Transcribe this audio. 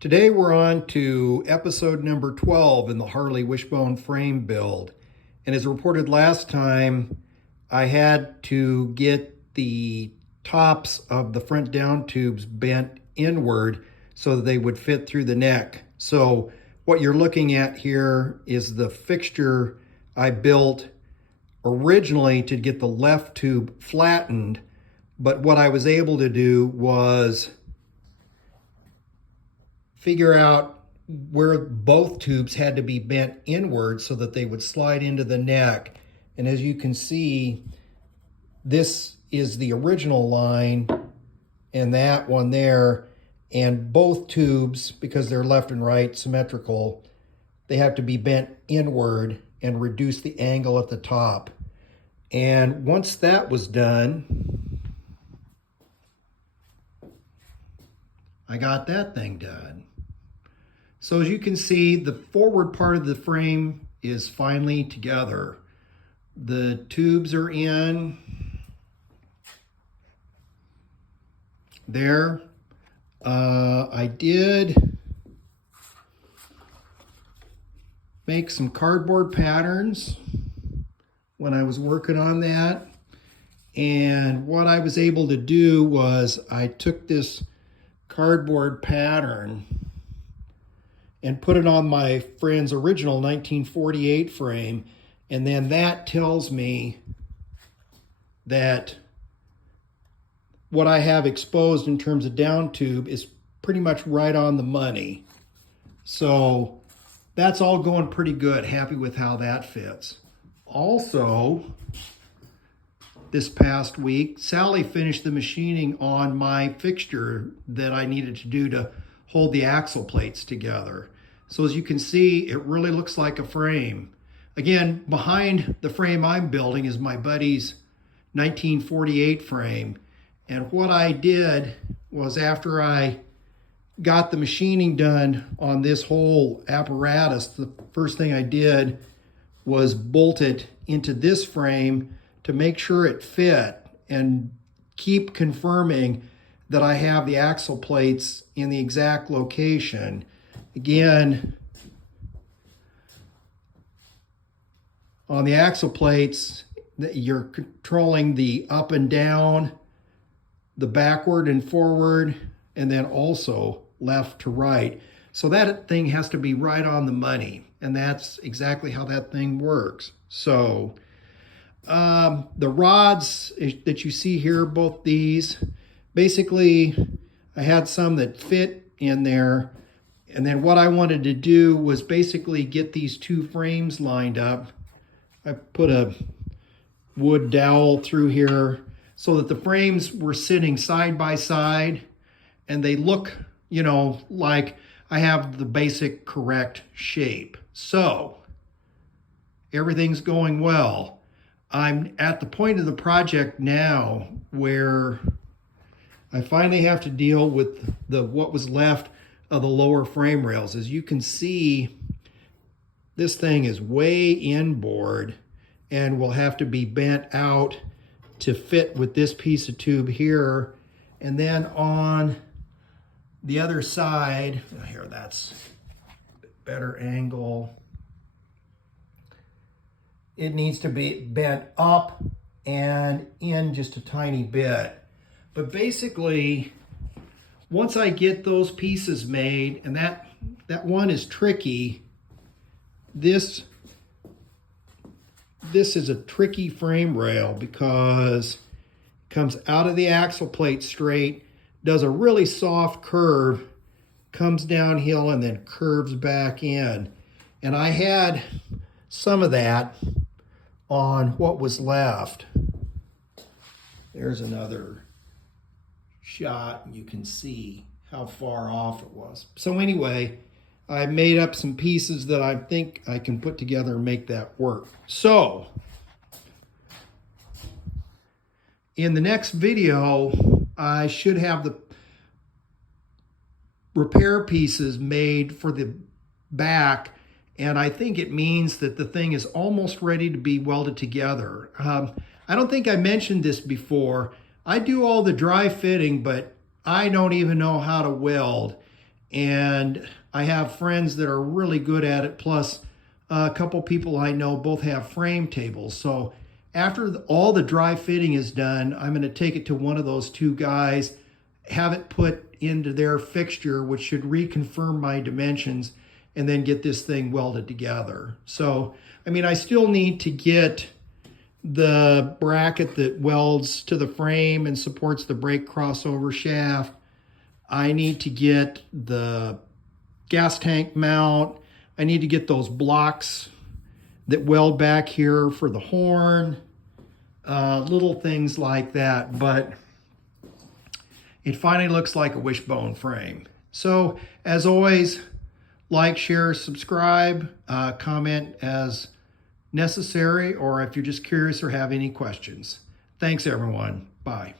Today we're on to episode number 12 in the Harley Wishbone Frame build. And as reported last time, I had to get the tops of the front down tubes bent inward so that they would fit through the neck. So what you're looking at here is the fixture I built originally to get the left tube flattened, but what I was able to do was figure out where both tubes had to be bent inward so that they would slide into the neck. And as you can see, this is the original line and that one there. And both tubes, because they're left and right symmetrical, they have to be bent inward and reduce the angle at the top. And once that was done, I got that thing done. So as you can see, the forward part of the frame is finally together. The tubes are in there. I did make some cardboard patterns when I was working on that. And what I was able to do was I took this cardboard pattern and put it on my friend's original 1948 frame. And then that tells me that what I have exposed in terms of down tube is pretty much right on the money. So that's all going pretty good. Happy with how that fits. Also, this past week, Sally finished the machining on my fixture that I needed to do to hold the axle plates together. So as you can see, it really looks like a frame. Again, behind the frame I'm building is my buddy's 1948 frame. And what I did was, after I got the machining done on this whole apparatus, the first thing I did was bolt it into this frame to make sure it fit and keep confirming that I have the axle plates in the exact location. Again, on the axle plates, you're controlling the up and down, the backward and forward, and then also left to right. So that thing has to be right on the money, and that's exactly how that thing works. So the rods that you see here, both these, basically I had some that fit in there, and then what I wanted to do was basically get these two frames lined up. I put a wood dowel through here so that the frames were sitting side by side, and they look, like I have the basic correct shape. So everything's going well. I'm at the point of the project now where I finally have to deal with what was left of the lower frame rails. As you can see, this thing is way inboard and will have to be bent out to fit with this piece of tube here. And then on the other side, here, that's a better angle. It needs to be bent up and in just a tiny bit. But basically, once I get those pieces made, and that one is tricky, this is a tricky frame rail because it comes out of the axle plate straight, does a really soft curve, comes downhill, and then curves back in. And I had some of that on what was left. There's another shot, and you can see how far off it was. So anyway, I made up some pieces that I think I can put together and make that work. So in the next video, I should have the repair pieces made for the back, and I think it means that the thing is almost ready to be welded together. I don't think I mentioned this before. I do all the dry fitting, but I don't even know how to weld. And I have friends that are really good at it. Plus, a couple people I know both have frame tables. So after all the dry fitting is done, I'm going to take it to one of those two guys, have it put into their fixture, which should reconfirm my dimensions, and then get this thing welded together. So, I mean, I still need to get the bracket that welds to the frame and supports the brake crossover shaft. I need to get the gas tank mount. I need to get those blocks that weld back here for the horn, little things like that. But it finally looks like a wishbone frame. So as always, like, share, subscribe, comment as necessary, or if you're just curious or have any questions. Thanks, everyone. Bye.